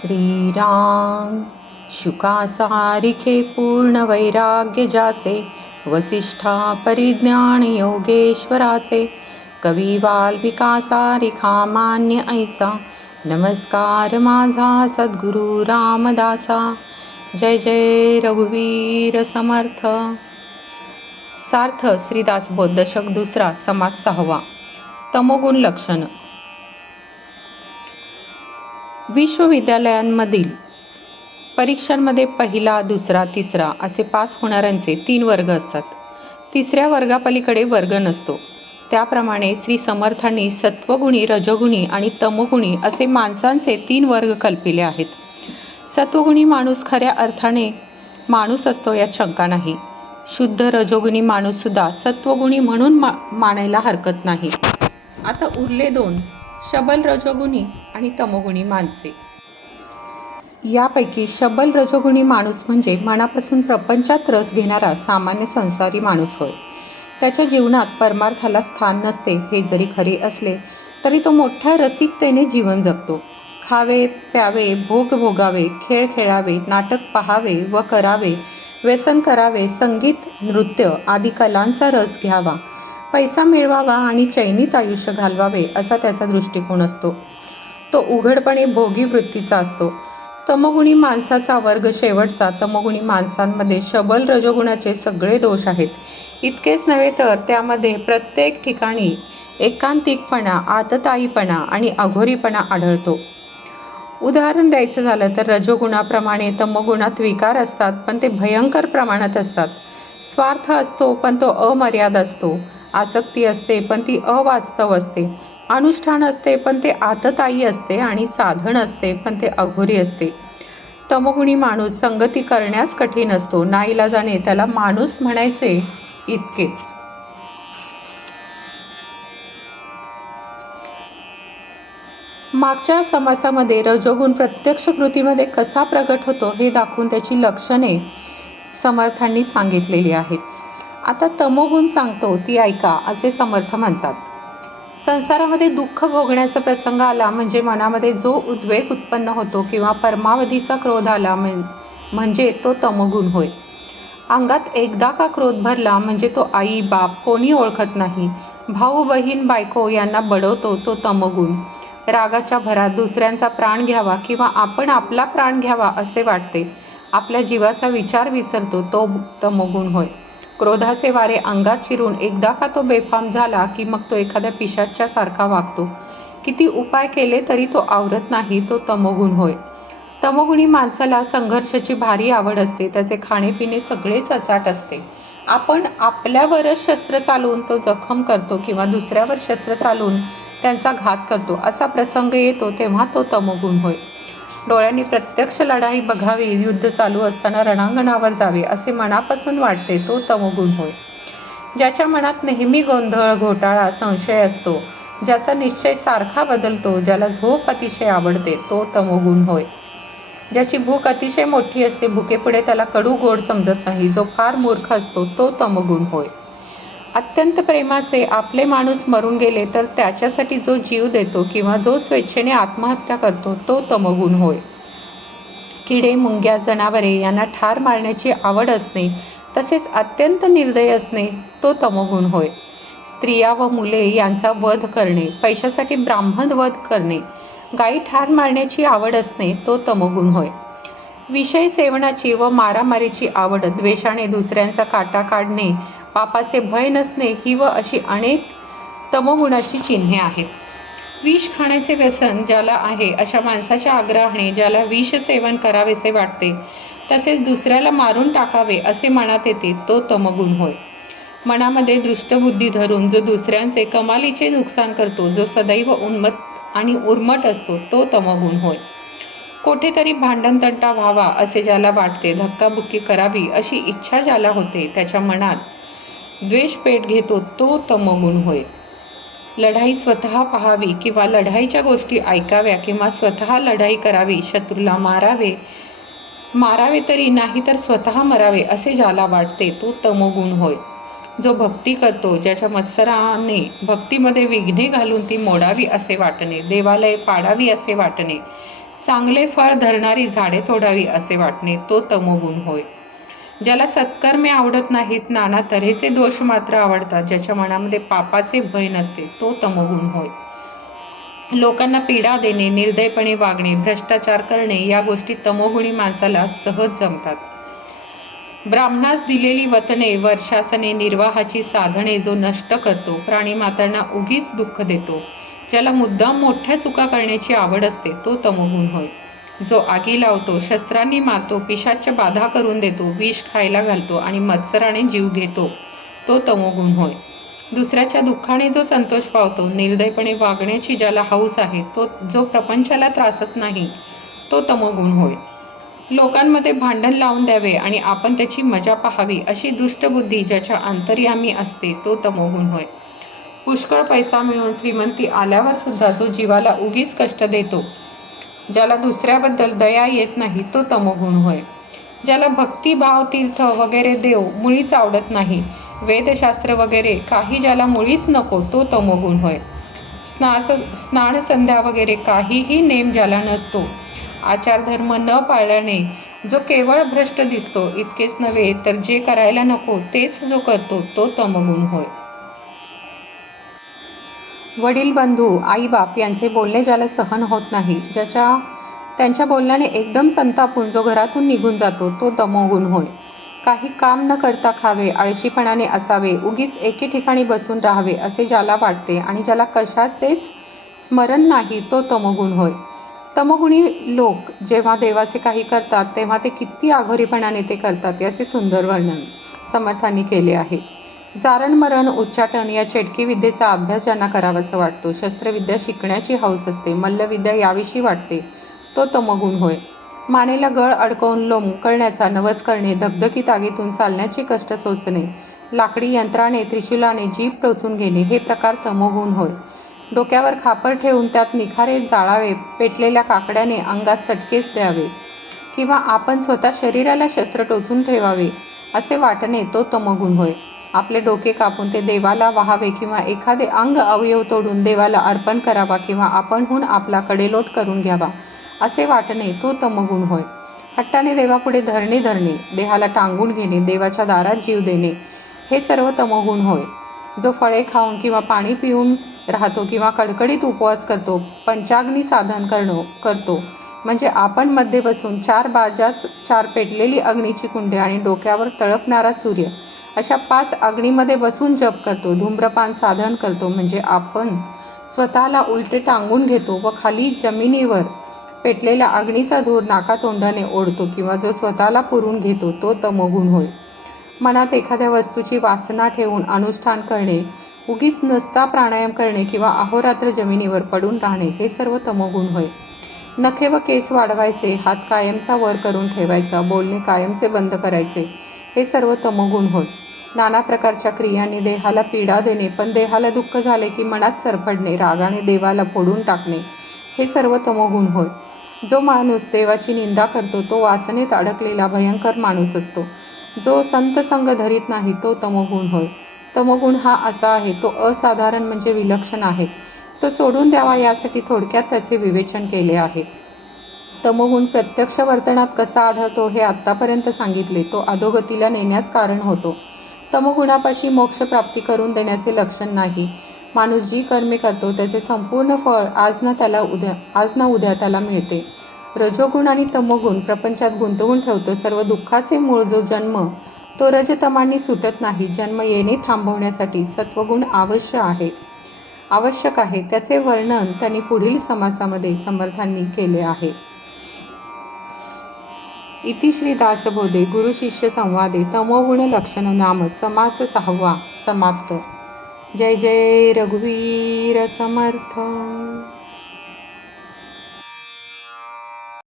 श्रीराम। शुकासारिखे पूर्ण वैराग्य ज्याचे वसिष्ठा परिज्ञान योगेश्वराचे कवी वाल्मिकासारिखा मान्य ऐसा। नमस्कार माझा सद्गुरु रामदासा। जय जय रघुवीर समर्थ। सार्थ श्रीदासबोध दशक दुसरा समाज सहावा। तमोगुण लक्षण। विश्वविद्यालयांमधील परीक्षांमध्ये पहिला दुसरा तिसरा असे पास होणाऱ्यांचे तीन वर्ग असतात. तिसऱ्या वर्गापलीकडे वर्ग नसतो. त्याप्रमाणे श्री समर्थांनी सत्वगुणी रजोगुणी आणि तमोगुणी असे माणसांचे तीन वर्ग कल्पिले आहेत. सत्वगुणी माणूस खऱ्या अर्थाने माणूस असतो यात शंका नाही. शुद्ध रजोगुणी माणूससुद्धा सत्वगुणी म्हणून मा मानायला हरकत नाही. आता उरले दोन. शबल रजोगुणी आणि तमोगुणी माणसे. यापैकी शबल रजोगुणी माणूस म्हणजे मनापासून प्रपंचात रस घेणारा सामान्य संसारी माणूस होय. त्याच्या जीवनात परमार्थाला स्थान नसते हे जरी खरे असले तरी तो मोठ्या रसिकतेने जीवन जगतो. खावे प्यावे भोग भोगावे खेळ खेळावे नाटक पहावे व करावे व्यसन करावे संगीत नृत्य आदी कलांचा रस घ्यावा. पैसा मिळवावा आणि चैनीत आयुष्य घालवावे असा त्याचा दृष्टिकोन असतो. तो उघडपणे भोगी वृत्तीचा असतो. तमगुणी माणसाचा वर्ग शेवटचा. तमगुणी माणसांमध्ये शबल रजोगुणाचे सगळे दोष आहेत. इतकेच नव्हे तर त्यामध्ये प्रत्येक ठिकाणी एकांतिकपणा आतताईपणा आणि अघोरीपणा आढळतो. उदाहरण द्यायचं झालं तर रजोगुणाप्रमाणे तमगुणात विकार असतात पण ते भयंकर प्रमाणात असतात. स्वार्थ असतो पण तो अमर्याद असतो. आसक्ती असते पण ती अवास्तव असते. अनुष्ठान असते पण ते आतताई असते आणि साधन असते पण ते अघोरी असते. तमगुणी माणूस संगती करण्यास कठीण असतो. नाईलाजाने त्याला माणूस म्हणायचे इतकेच. मागच्या समासामध्ये रजोगुण प्रत्यक्ष कृतीमध्ये कसा प्रगट होतो हे दाखवून त्याची लक्षणे समर्थांनी सांगितलेली आहेत. आता तमोगुण सांगतो ती ऐका असे समर्थ म्हणतात. संसारामध्ये दुःख भोगण्याचा प्रसंग आला म्हणजे मनामध्ये जो उद्वेग उत्पन्न होतो किंवा परमावधीचा क्रोध आला म्हणजे तो तमोगुण होय. अंगात एकदा का क्रोध भरला म्हणजे तो आई बाप कोणी ओळखत नाही. भाऊ बहीण बायको यांना बडवतो तो तमोगुण. रागाच्या भरात दुसऱ्यांचा प्राण घ्यावा किंवा आपण आपला प्राण घ्यावा असे वाटते. आपल्या जीवाचा विचार विसरतो तो तमोगुण होय. क्रोधाचे वारे अंगात शिरून एकदा का तो बेफाम झाला की मग तो एखाद्या पिशाच्या सारखा वागतो. किती उपाय केले तरी तो आवरत नाही तो तमोगुण होय. तमोगुणी माणसाला संघर्षाची भारी आवड असते त्याचे खाणेपिणे सगळेच अचाट असते. आपण आपल्यावरच शस्त्र चालवून तो जखम करतो किंवा दुसऱ्यावर शस्त्र चालवून त्यांचा घात करतो असा प्रसंग येतो तेव्हा तो तमोगुण होय. डोळ्यांनी प्रत्यक्ष लढाई बघावी युद्ध चालू असताना रणांगणावर जावे असे मनापासून वाटते तो तमोगुण होय. ज्याच्या मनात नेहमी गोंधळ घोटाळा संशय असतो ज्याचा निश्चय सारखा बदलतो ज्याला झोप अतिशय आवडते तो तमोगुण होय. ज्याची भूक अतिशय मोठी असते भुकेपुढे त्याला कडू गोड समजत नाही जो फार मूर्ख असतो तो तमगुण होय. अत्यंत प्रेमाचे आपले माणूस मरून गेले तर त्याच्यासाठी जो जीव देतो किंवा जो स्वेच्छेने आत्महत्या करतो तो तमगुण होय. किडे मुंग्या जनावरे यांना ठार मारण्याची आवड असणे तसेच अत्यंत निर्दय असणे तो तमगुण होय. स्त्रिया व मुले यांचा वध करणे पैशासाठी ब्राह्मण वध करणे गायी ठार मारण्याची आवड असणे तो तमगुण होय. विषय सेवनाची व मारामारीची आवड द्वेषाने दुसऱ्यांचा काटा काढणे पापाचे भय नसणे ही व अशी अनेक तमगुणाची चिन्हे आहेत. विष खाण्याचे व्यसन ज्याला आहे अशा माणसाच्या आग्रहाने ज्याला विष सेवन करावेसे वाटते तसेच दुसऱ्याला मारून टाकावे असे मनात येते तो तमगुण होय. मनामध्ये दृष्टबुद्धी धरून जो दुसऱ्यांचे कमालीचे नुकसान करतो जो सदैव उन्मत आणि उर्मट असतो तो तमगुण होय. कोठेतरी भांडणतंटा व्हावा असे ज्याला वाटते धक्काबुक्की करावी अशी इच्छा ज्याला होते त्याच्या मनात द्वेष पेट घेतो तो तमगुण होय. लढाई स्वतः पाहावी किंवा लढाईच्या गोष्टी ऐकाव्या किंवा स्वतः लढाई करावी शत्रूला मारावे मारावे तरी नाही तर स्वतः मरावे असे ज्याला वाटते तो तमोगुण होय. जो भक्ती करतो ज्याच्या मत्सराने भक्तीमध्ये विघ्ने घालून ती मोडावी असे वाटणे देवालय पाडावी असे वाटणे चांगले फळ धरणारी झाडे तोडावी असे वाटणे तो तमोगुण होय. ज्याला सत्कर्मे आवडत नाहीत नाना तऱ्हेचे दोष मात्र आवडतात ज्याच्या मनामध्ये पापाचे भय नसते तो तमोगुण होय. लोकांना पीडा देणे निर्दयपणे वागणे भ्रष्टाचार करणे या गोष्टी तमोगुणी माणसाला सहज जमतात. ब्राह्मणास दिलेली वतने वर्षासने निर्वाहाची साधने जो नष्ट करतो प्राणीमातांना उगीच दुःख देतो. ज्याला मुद्दाम मोठ्या चुका करण्याची आवड असते तो तमोगुण होय. जो आगी लावतो शस्त्रांनी मारतो पिशाच्या बाधा करून देतो विष खायला घालतो आणि मत्सराने जीव घेतो तो तमोगुण होय. दुसऱ्याच्या दुःखाने जो संतोष पावतो निर्दयपणे वागण्याची ज्याला हौस आहे तो जो प्रपंचाला त्रासत नाही तो तमोगुण होय. लोकांमध्ये भांडण लावून द्यावे आणि आपण त्याची मजा पाहावी अशी दुष्टबुद्धी ज्याच्या अंतर्यामी असते तो तमोगुण होय. पुष्कळ पैसा मिळून श्रीमंती आल्यावर सुद्धा जो जीवाला उगीच कष्ट देतो ज्याला दुसऱ्याबद्दल दया येत नाही तो तमोगुण होय. ज्याला भक्ती भाव तीर्थ वगैरे देव मुळीच आवडत नाही वेदशास्त्र वगैरे काही ज्याला मुळीच नको तो तमोगुण होय. स्नास स्नान संध्या वगैरे काहीही नेम ज्याला नसतो आचारधर्म न पाळल्याने जो केवळ भ्रष्ट दिसतो इतकेच नव्हे तर जे करायला नको तेच जो करतो तो तमगुण होय. वडील बंधू आईबाप यांचे बोलणे ज्याला सहन होत नाही ज्याच्या त्यांच्या बोलण्याने एकदम संतापून जो घरातून निघून जातो तो तमोगुण होय. काही काम न करता खावे आळशीपणाने असावे उगीच एके ठिकाणी बसून राहावे असे ज्याला वाटते आणि ज्याला कशाचेच स्मरण नाही तो तमोगुण होय. तमोगुणी लोक जेव्हा देवाचे काही करतात तेव्हा ते किती आघोरीपणाने ते करतात याचे सुंदर वर्णन समर्थांनी केले आहे. जारण मरण उच्चाटन या चेटकी विद्येचा अभ्यास ज्यांना करावासा वाटतो शस्त्रविद्या शिकण्याची हौस असते मल्लविद्या याविषयी वाटते तो तमगुण होय. मानेला गळ अडकवून लोंबकळण्याचा नवस करणे धगधकीत तागीतून चालण्याचे कष्ट सोसणे लाकडी यंत्राने त्रिशूलाने जीप टोचून घेणे हे प्रकार तमोगुण होय. डोक्यावर खापर ठेवून त्यात निखारे जाळावे पेटलेल्या काकड्याने अंगात सटकेच द्यावे किंवा आपण स्वतः शरीराला शस्त्र टोचून ठेवावे असे वाटणे तो तमगुण होय. आपले डोके कापून ते देवाला वाहावे किंवा एखादे अंग अवयव तोडून देवाला अर्पण करावा किंवा आपणहून आपला कडेलोट करून घ्यावा असे वाटणे तो तमगुण होय. हट्टाने देवापुढे धरणे धरणे देहाला टांगून घेणे देवाच्या दारात जीव देणे हे सर्व तमगुण होय. जो फळे खाऊन किंवा पाणी पिऊन राहतो किंवा कडकडीत उपवास करतो पंचाग्नी साधन करणं करतो म्हणजे आपण मध्ये बसून चार बाजास चार पेटलेली अग्नीची कुंडे आणि डोक्यावर तळपणारा सूर्य अशा पाच अग्नीमध्ये बसून जप करतो धूम्रपान साधन करतो म्हणजे आपण स्वतःला उलटे टांगून घेतो व खाली जमिनीवर पेटलेल्या अग्नीचा धूर नाकातोंडाने ओढतो किंवा जो स्वतःला पुरून घेतो तो तमोगुण होय. मनात एखाद्या वस्तूची वासना ठेवून अनुष्ठान करणे उगीच नुसता प्राणायाम करणे किंवा अहोरात्र जमिनीवर पडून राहणे हे सर्व तमोगुण होय. नखे व केस वाढवायचे हात कायमचा वर करून ठेवायचा बोलणे कायमचे बंद करायचे हे सर्व तमोगुण होय. नाना प्रकारच्या क्रियांनी देहाला पीडा देणे पण देहाला दुःख झाले की मनात सरफडणे रागाने देवाला फोडून टाकणे हे सर्व तमोगुण होय. जो माणूस देवाची निंदा करतो तो वासनेत अडकलेला भयंकर माणूस असतो. जो संत संग धरीत नाही तो तमोगुण होय. तमोगुण हा असा आहे तो असाधारण म्हणजे विलक्षण आहे. तो सोडून द्यावा यासाठी थोडक्यात त्याचे विवेचन केले आहे. तमोगुण प्रत्यक्ष वर्तनात कसा आढळतो हे आत्तापर्यंत सांगितले. तो अधोगतीला नेण्यास कारण होतो. तमोगुणापाशी मोक्ष प्राप्ती करून देण्याचे लक्षण नाही. माणूस जी कर्मे करतो त्याचे संपूर्ण फळ आज ना त्याला उद्या आज ना उद्या त्याला मिळते. रजोगुण आणि तमोगुण प्रपंचात गुंतवून ठेवतो. सर्व दुःखाचे मूळ जो जन्म तो रजतमांनी सुटत नाही. जन्म येणे थांबवण्यासाठी सत्वगुण आवश्यक आहे. आवश्यक आहे. त्याचे वर्णन त्यांनी पुढील समासामध्ये समर्थांनी केले आहे. इति श्री दासबोधे गुरुशिष्य संवादे तमोगुण लक्षण नाम समास सहावा समाप्त. जय जय रघुवीर समर्थ.